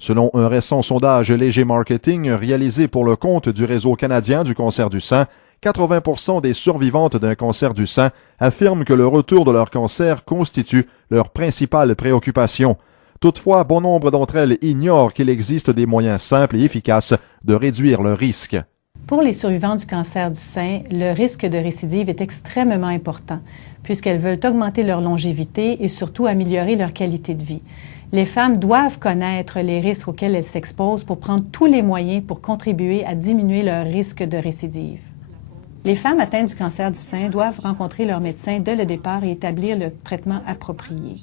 Selon un récent sondage Léger Marketing réalisé pour le compte du Réseau canadien du cancer du sein, 80% des survivantes d'un cancer du sein affirment que le retour de leur cancer constitue leur principale préoccupation. Toutefois, bon nombre d'entre elles ignorent qu'il existe des moyens simples et efficaces de réduire le risque. Pour les survivantes du cancer du sein, le risque de récidive est extrêmement important, puisqu'elles veulent augmenter leur longévité et surtout améliorer leur qualité de vie. Les femmes doivent connaître les risques auxquels elles s'exposent pour prendre tous les moyens pour contribuer à diminuer leur risque de récidive. Les femmes atteintes du cancer du sein doivent rencontrer leur médecin dès le départ et établir le traitement approprié.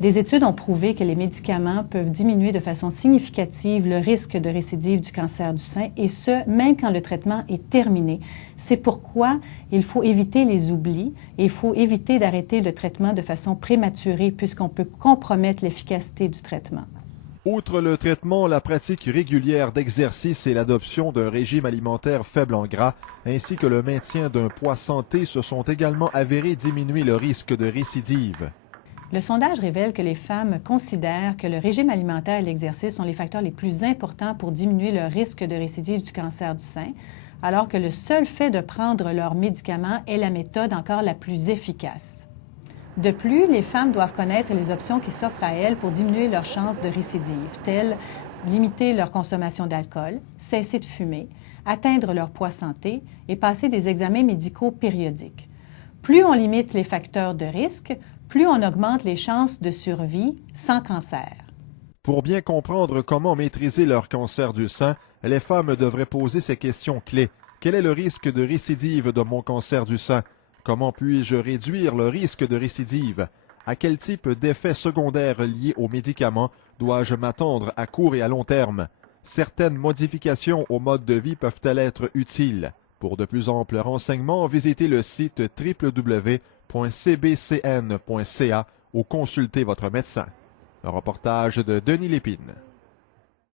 Des études ont prouvé que les médicaments peuvent diminuer de façon significative le risque de récidive du cancer du sein, et ce, même quand le traitement est terminé. C'est pourquoi il faut éviter les oublis et il faut éviter d'arrêter le traitement de façon prématurée, puisqu'on peut compromettre l'efficacité du traitement. Outre le traitement, la pratique régulière d'exercice et l'adoption d'un régime alimentaire faible en gras, ainsi que le maintien d'un poids santé se sont également avérés diminuer le risque de récidive. Le sondage révèle que les femmes considèrent que le régime alimentaire et l'exercice sont les facteurs les plus importants pour diminuer le risque de récidive du cancer du sein, alors que le seul fait de prendre leurs médicaments est la méthode encore la plus efficace. De plus, les femmes doivent connaître les options qui s'offrent à elles pour diminuer leurs chances de récidive, telles limiter leur consommation d'alcool, cesser de fumer, atteindre leur poids santé et passer des examens médicaux périodiques. Plus on limite les facteurs de risque, plus on augmente les chances de survie sans cancer. Pour bien comprendre comment maîtriser leur cancer du sein, les femmes devraient poser ces questions clés. Quel est le risque de récidive de mon cancer du sein? Comment puis-je réduire le risque de récidive? À quel type d'effets secondaires liés aux médicaments dois-je m'attendre à court et à long terme? Certaines modifications au mode de vie peuvent-elles être utiles? Pour de plus amples renseignements, visitez le site www.cbcn.ca ou consultez votre médecin. Un reportage de Denis Lépine.